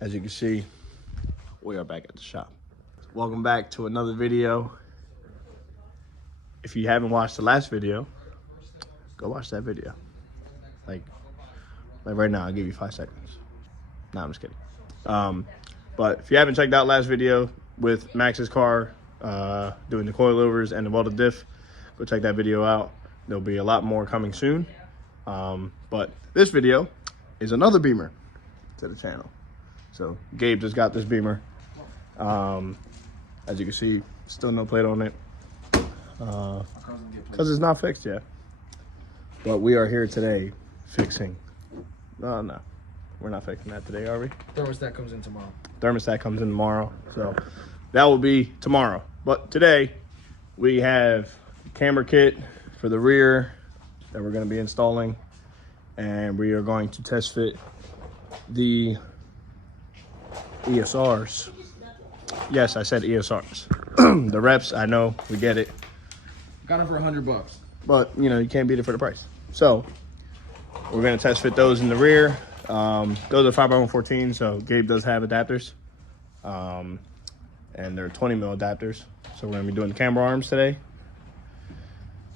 As you can see, we are back at the shop. Welcome back to another video. If you haven't watched the last video, go watch that video. Like right now, I'll give you 5 seconds. No, I'm just kidding. But if you haven't checked out last video with Max's car, doing the coilovers and the welded diff, go check that video out. There'll be a lot more coming soon. But this video is another Beamer to the channel. So Gabe just got this Beamer. As you can see, still no plate on it. Because it's not fixed yet. But we are here today fixing. No, we're not fixing that today, are we? Thermostat comes in tomorrow. Thermostat comes in tomorrow. So that will be tomorrow. But today we have camera kit for the rear that we're going to be installing. And we are going to test fit the ESRs. Yes, I said ESRs. The reps, I know, we get it. Got them for $100. But, you know, you can't beat it for the price. So, we're going to test fit those in the rear. Those are 5x114, so Gabe does have adapters. And they're 20 mil adapters. So, we're going to be doing the camber arms today.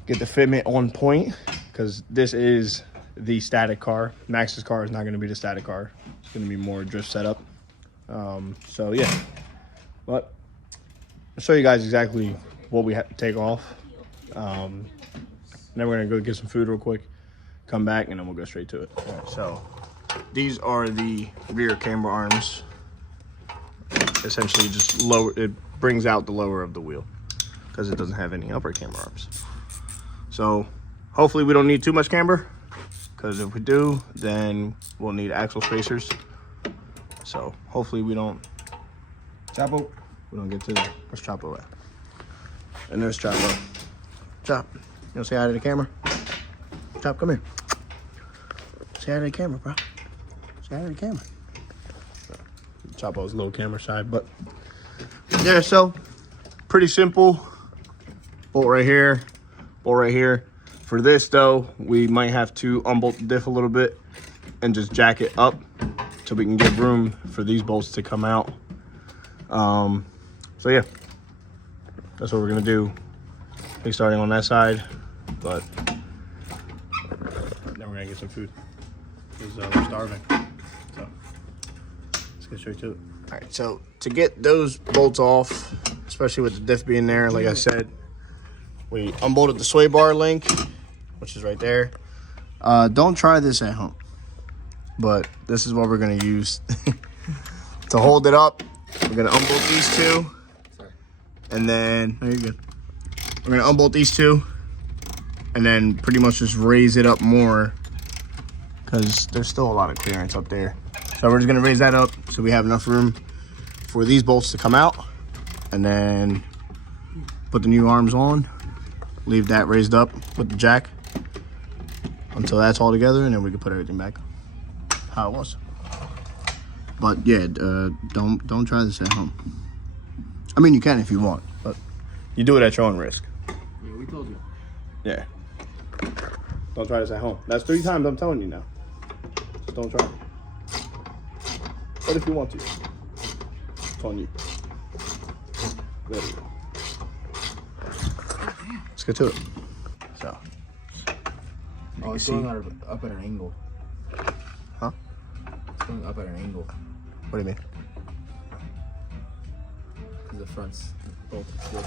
Get the fitment on point, because this is the static car. Max's car is not going to be the static car. It's going to be more drift setup. So yeah, but I'll show you guys exactly what we have to take off. Then we're going to go get some food real quick, come back, and then we'll go straight to it. All right, so these are the rear camber arms. Essentially just lower, it brings out the lower of the wheel because it doesn't have any upper camber arms. So hopefully we don't need too much camber, because if we do, then we'll need axle spacers. So hopefully we don't. Chapo. We don't get to that. Where's Chapo at? And there's Chapo. Chop, you wanna say hi to the camera? Chop, come here. Say hi to the camera, bro. Say hi to the camera. Chapo's a little camera side, but yeah, so pretty simple. Bolt right here, bolt right here. For this though, we might have to unbolt the diff a little bit and just jack it up so we can give room for these bolts to come out. So yeah, that's what we're gonna do. I think starting on that side, but then we're gonna get some food because we're starving. So let's get straight to it. All right, so to get those bolts off, especially with the diff being there, like I said, we unbolted the sway bar link, which is right there. Don't try this at home, but this is what we're gonna use to hold it up. We're gonna unbolt these two, and then, oh, you're good. We're gonna unbolt these two, and then pretty much just raise it up more, because there's still a lot of clearance up there. So we're just gonna raise that up so we have enough room for these bolts to come out, and then put the new arms on, leave that raised up with the jack until that's all together, and then we can put everything back how it was. But yeah, don't try this at home. I mean, you can if you want, but you do it at your own risk. Yeah, we told you. Yeah. Don't try this at home. That's 3 times I'm telling you now. Just don't try it. But if you want to, it's on you. There we go. Let's get to it. So. Oh, it's going up at an angle. Huh? It's going up at an angle. What do you mean? Because the front's bolt is good.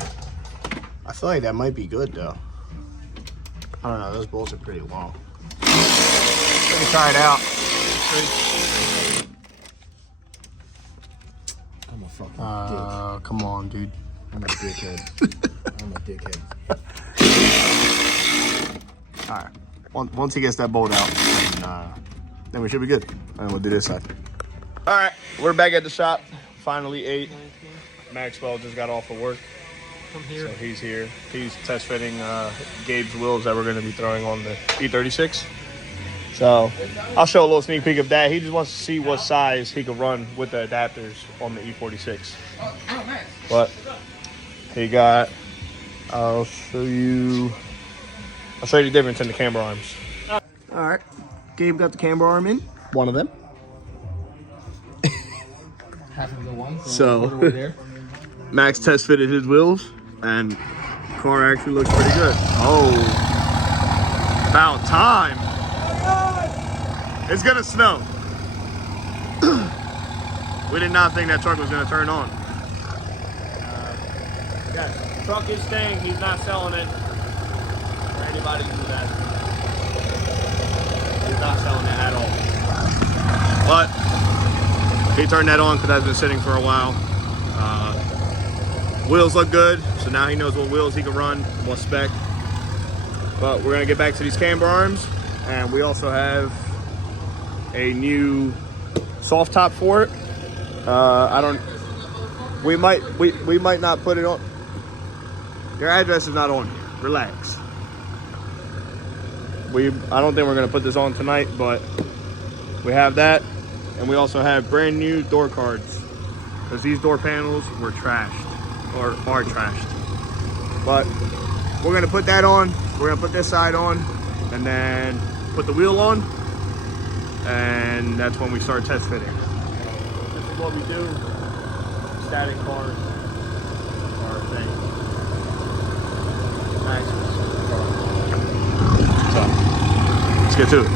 I feel like that might be good though. I don't know, those bolts are pretty long. Let me try it out. I'm a fucking dick. Come on, dude. I'm a dickhead. I'm a dickhead. Alright. Once he gets that bolt out, then we should be good. And we'll do this side. Alright, we're back at the shop. Finally ate. Maxwell just got off of work. I'm here. So he's here. He's test fitting Gabe's wheels that we're going to be throwing on the E36. So I'll show a little sneak peek of that. He just wants to see what size he could run with the adapters on the E46. But he got, I'll show you the difference in the camber arms. All right, Gabe got the camber arm in, one of them. Half of the one. So, over there. Max test fitted his wheels, and the car actually looks pretty good. Oh, about time. It's gonna snow. We did not think that truck was gonna turn on. Yeah, truck is staying. He's not selling it. For anybody to do that. He's not selling it at all. But he turned that on because that's been sitting for a while. Wheels look good, so now he knows what wheels he can run, what spec. But we're gonna get back to these camber arms, and we also have a new soft top for it. We might not put it on. Your address is not on here. Relax. I don't think we're gonna put this on tonight, but we have that, and we also have brand new door cards because these door panels were trashed or are trashed. But we're gonna put that on. We're gonna put this side on, and then put the wheel on, and that's when we start test fitting. This is what we do. Static cars are our thing. Nice. So let's get to it.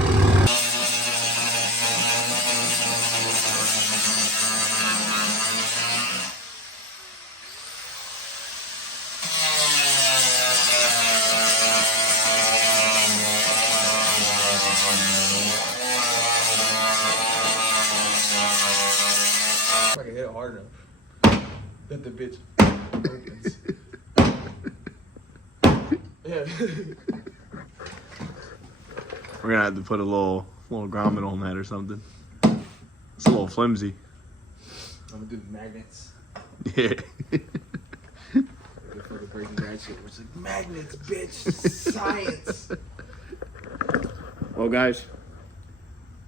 If I can hit it hard enough, that the bitch opens. Yeah. We're gonna have to put a little grommet on that or something. It's a little flimsy. I'm gonna do the magnets. Yeah. For the breaking bad shit, it's like magnets, bitch. Science. Well, guys,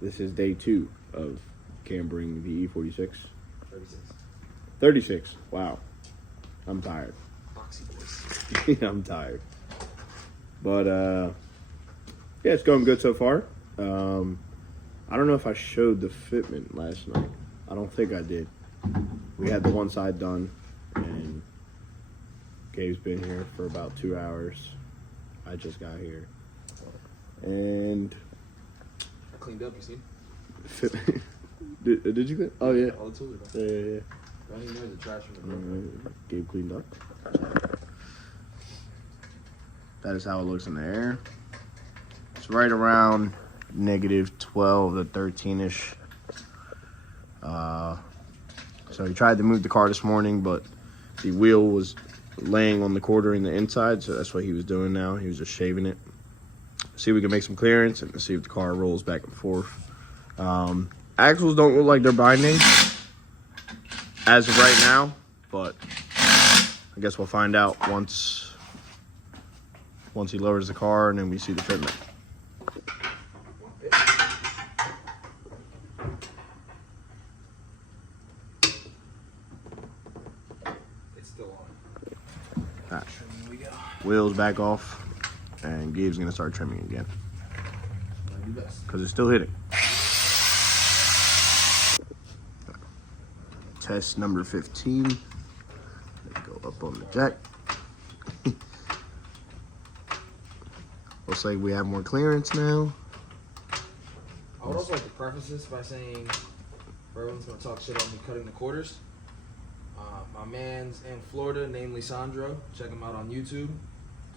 this is day 2 of cambering the E36. 36. Wow. I'm tired. Boxy boys. I'm tired. But, yeah, it's going good so far. I don't know if I showed the fitment last night. I don't think I did. We had the one side done, and Gabe's been here for about 2 hours. I just got here. And I cleaned up, you see? Did you clean? Oh, yeah. All the tools are Yeah. I don't even know the trash from the room. Gabe cleaned up. That is how it looks in the air. It's right around negative 12 to 13-ish. So he tried to move the car this morning, but the wheel was laying on the quarter in the inside, so that's what he was doing now. He was just shaving it. See if we can make some clearance and see if the car rolls back and forth. Axles don't look like they're binding as of right now, but I guess we'll find out once he lowers the car and then we see the fitment. It's still on. All right. Here we go. Wheels back off, and Gabe's gonna start trimming again Do best. because it's still hitting. Test number 15. Go up on the jack. Looks like we have more clearance now. I would also like to preface this by saying, for everyone's gonna talk shit on me cutting the quarters. My man's in Florida, named Lisandro. Check him out on YouTube.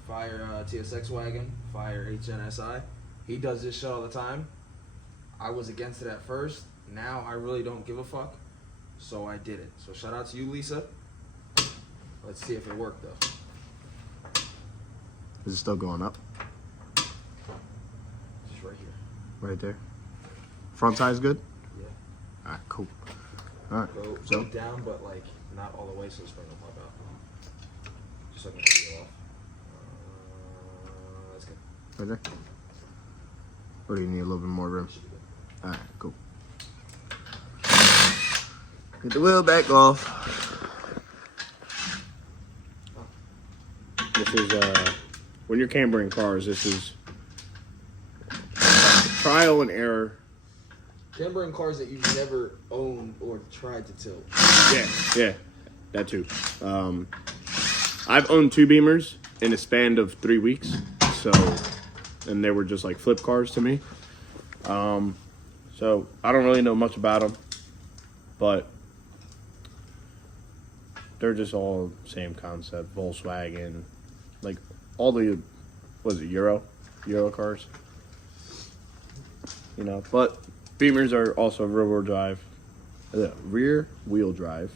Fire TSX wagon, fire HNSI. He does this shit all the time. I was against it at first. Now I really don't give a fuck. So I did it. So shout out to you, Lisa. Let's see if it worked though. Is it still going up? Just right here. Right there. Front side's good? Yeah. Alright, cool. Alright, Go so down, but like not all the way, so the spring will pop out. Just so I can get it off. That's good. right there? Or do you need a little bit more room? Should be good. Alright, cool. Get the wheel back off. This is when you're cambering cars, this is trial and error Camber in cars that you've never owned or tried to tilt. Yeah, that too. I've owned 2 Beamers in a span of 3 weeks, so, and they were just like flip cars to me. So I don't really know much about them, but they're just all same concept. Volkswagen, like all the, what is it, Euro cars, you know. But Beamers are also rear wheel drive.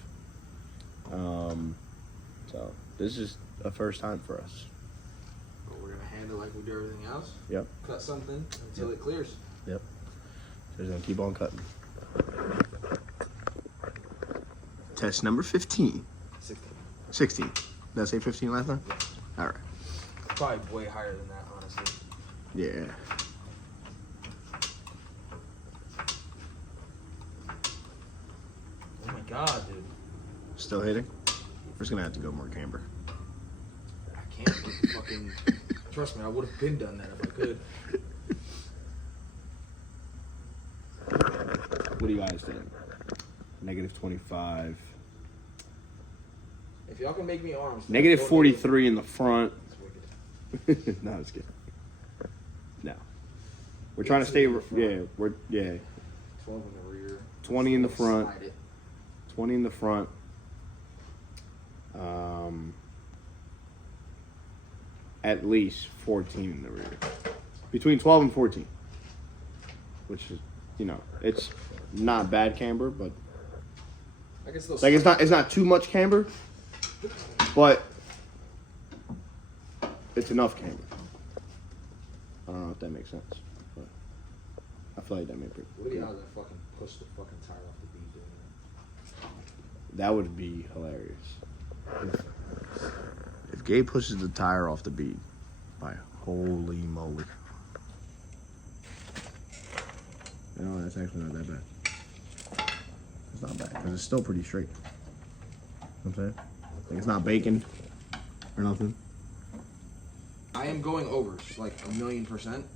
So this is a first time for us. But we're gonna handle like we do everything else. Yep. Cut something until it clears. Yep. Just gonna keep on cutting. Test number 15. 16. Did I say 15 last time? Yeah. All right. Probably way higher than that, honestly. Yeah. Oh my god, dude. Still hitting? We're just gonna have to go more camber. I can't fucking. Trust me, I would have been done that if I could. What do you guys think? Negative 25. If y'all can make me arms. Negative 43 in the front. That's wicked. No, it's good. No. We're trying to stay. Yeah, 12 in the rear. 20 in the front. Slide it. 20 in the front. At least 14 in the rear. Between 12 and 14. Which is, you know, it's not bad camber, but I can still like it's not too much camber, but it's enough camber. I don't know if that makes sense, but I feel like that made pretty. What are the odds I fucking push the fucking tire off the beam doing that? That would be hilarious. If Gabe pushes the tire off the bead, by holy moly. No, that's actually not that bad. It's not bad, because it's still pretty straight. You know what I'm saying? Like, it's not baking or nothing. I am going overs, like 1,000,000%.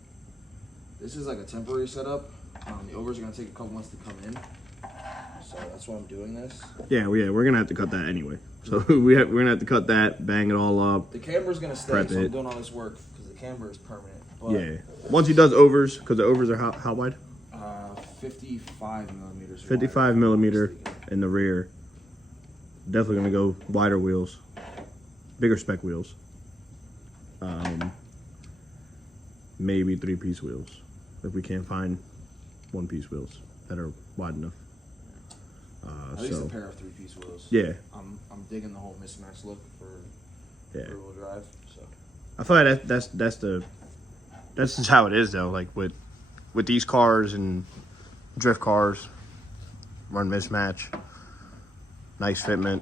This is like a temporary setup. The overs are gonna take a couple months to come in. So that's why I'm doing this. Yeah, we're gonna have to cut that anyway. So we're gonna have to cut that, bang it all up. The camber's gonna stay, Prep so I'm it. doing all this work because the camber is permanent. But, Yeah. Once he does overs, because the overs are how wide? 55 millimeters. 55 millimeter in the rear. Definitely gonna go wider wheels, bigger spec wheels. Maybe 3-piece wheels if we can't find 1-piece wheels that are wide enough. At least a pair of 3-piece wheels. Yeah. I'm digging the whole mismatch look for rear-wheel drive. So I feel like that's just how it is though. Like with these cars and drift cars, run mismatch, nice fitment,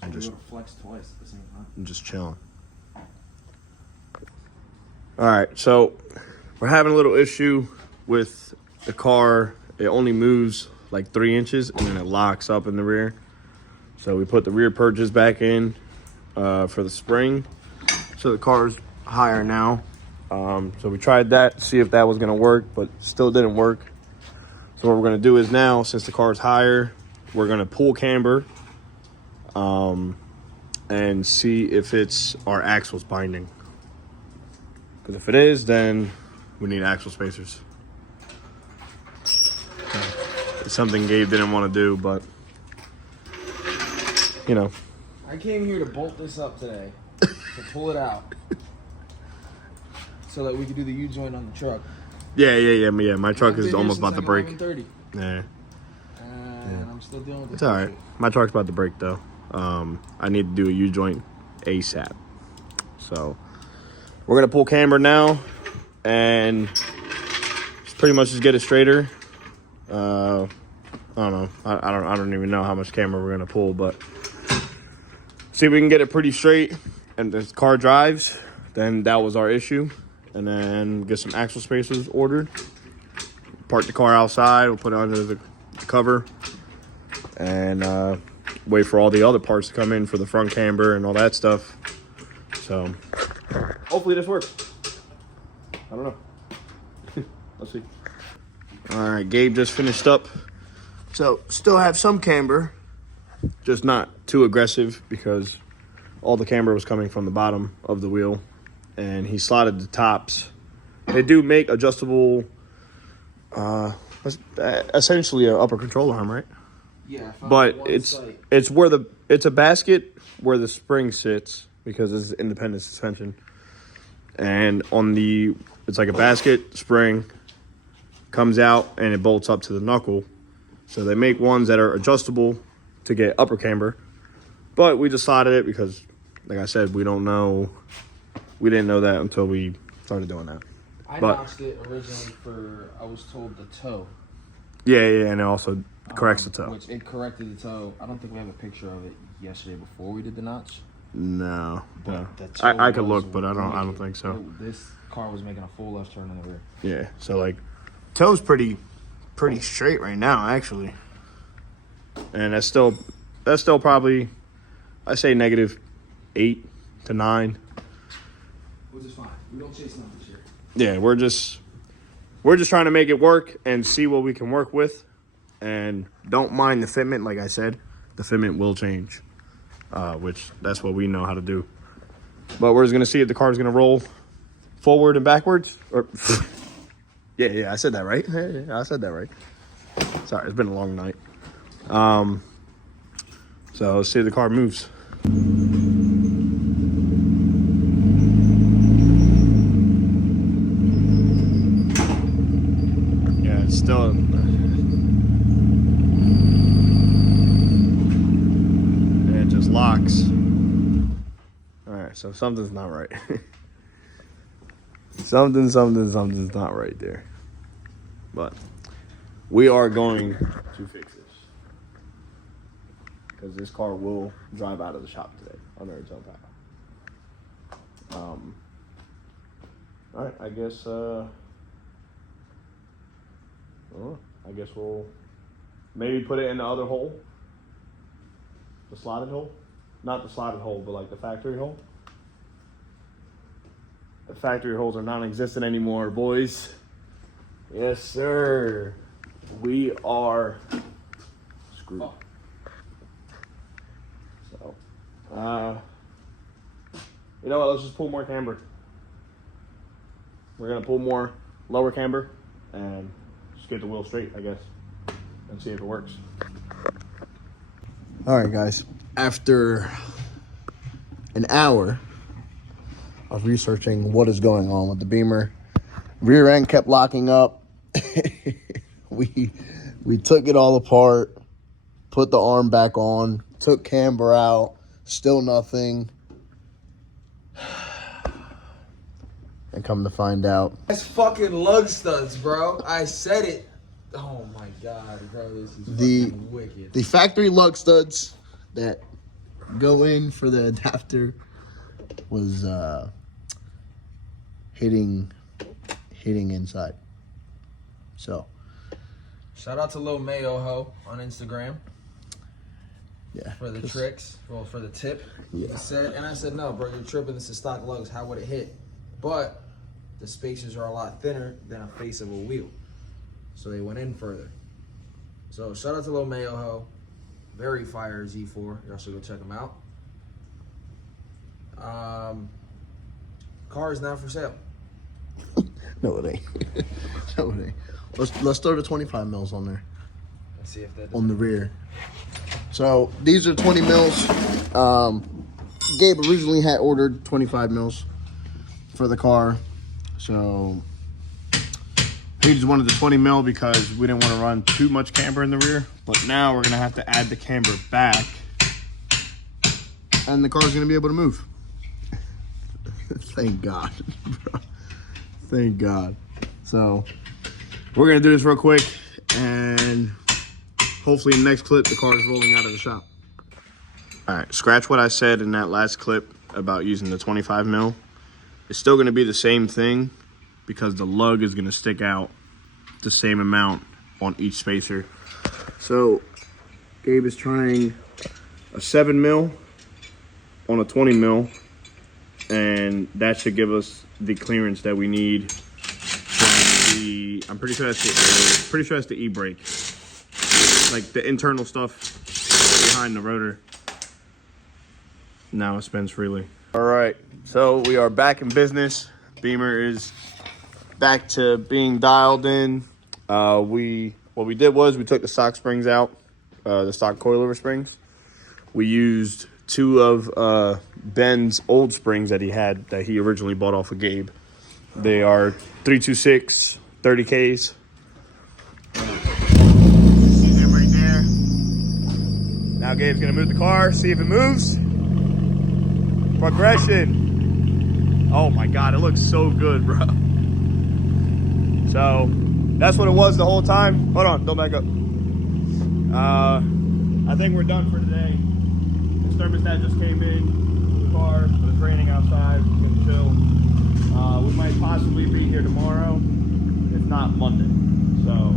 and just flex twice at the same time. And just chilling. All right, so we're having a little issue with the car. It only moves like 3 inches and then it locks up in the rear. So we put the rear purges back in for the spring. So the car's higher now. So we tried that, see if that was gonna work, but still didn't work. So what we're gonna do is now, since the car's higher, we're gonna pull camber and see if it's our axles binding. Because if it is, then we need axle spacers. It's something Gabe didn't want to do, but you know. I came here to bolt this up today, to pull it out, so that we could do the U-joint on the truck. Yeah. My truck is almost about to break. Yeah. And I'm still dealing with it. It's all right. My truck's about to break though. I need to do a U-joint ASAP. So we're gonna pull camber now, and pretty much just get it straighter. I don't know. I don't even know how much camber we're gonna pull, but see if we can get it pretty straight. And if the car drives, then that was our issue. And then get some axle spacers ordered. Park the car outside. We'll put it under the cover, and wait for all the other parts to come in for the front camber and all that stuff. So hopefully this works. I don't know. Let's see. All right, Gabe just finished up. So still have some camber, just not too aggressive because all the camber was coming from the bottom of the wheel, and he slotted the tops. They do make adjustable, essentially an upper control arm, right? Yeah. But it's a basket where the spring sits because it's independent suspension, and it's like a basket spring comes out and it bolts up to the knuckle. So they make ones that are adjustable to get upper camber, but we decided it because, like I said, we didn't know that until we started doing that. I notched it originally for, I was told, the toe. Yeah, and it also corrects the toe. Which it corrected the toe. I don't think we have a picture of it yesterday before we did the notch. No. I could look, but I don't think so. This car was making a full left turn in the rear. Yeah, so like toe's pretty straight right now, actually. And that's still probably, I say -8 to 9. Which is fine. We don't chase numbers here. Yeah, we're just trying to make it work and see what we can work with. And don't mind the fitment, like I said. The fitment will change, which that's what we know how to do. But we're just going to see if the car's going to roll forward and backwards. Or yeah, I said that right. Yeah, I said that right. Sorry, it's been a long night. So let's see if the car moves. Yeah, it's still... It just locks. Alright, so something's not right. Something's not right there. But we are going to fix this. Because this car will drive out of the shop today under its own power. Alright, I guess we'll maybe put it in the other hole. The slotted hole. Not the slotted hole, but like the factory hole. The factory holes are non-existent anymore, boys. Yes, sir. We are screwed. So, you know what? Let's just pull more camber. We're gonna pull more lower camber and just get the wheel straight, I guess, and see if it works. All right, guys. After an hour of researching what is going on with the Beamer, rear end kept locking up. we took it all apart, put the arm back on, took camber out, still nothing. And come to find out, That's fucking lug studs, bro. I said it. Oh my god, bro, this is fucking wicked. The factory lug studs that go in for the adapter was hitting inside. So shout out to Lil Mayo Ho on Instagram. Yeah. For the tricks. Well, for the tip. Yeah. He said, and I said, no, bro, you're tripping. This is stock lugs. How would it hit? But the spacers are a lot thinner than a face of a wheel. So they went in further. So shout out to Lil Mayo Ho. Very fire Z4. Y'all should go check him out. Car is now for sale. No, it ain't. No, it ain't. Let's throw the 25 mils on there. Let's see if that on the rear. So these are 20 mils. Gabe originally had ordered 25 mils for the car. So he just wanted the 20 mil because we didn't want to run too much camber in the rear. But now we're going to have to add the camber back. And the car's going to be able to move. Thank God, bro. Thank God. So we're going to do this real quick. And hopefully in the next clip, the car is rolling out of the shop. All right, scratch what I said in that last clip about using the 25 mil. It's still going to be the same thing because the lug is going to stick out the same amount on each spacer. So Gabe is trying a 7 mil on a 20 mil, and that should give us the clearance that we need from the, I'm pretty sure that's the e-brake. Like the internal stuff behind the rotor. Now it spins freely. All right, so we are back in business. Beamer is back to being dialed in. What we did was we took the stock springs out, the stock coilover springs. We used 2 of Ben's old springs that he originally bought off of Gabe. They are 326 30Ks. See them right there. Now Gabe's gonna move the car, see if it moves. Progression. Oh my God, it looks so good, bro. So that's what it was the whole time. Hold on, don't back up. I think we're done for today. This thermostat just came in the car, but it's raining outside. It's gonna chill. We might possibly be here tomorrow, if not Monday. So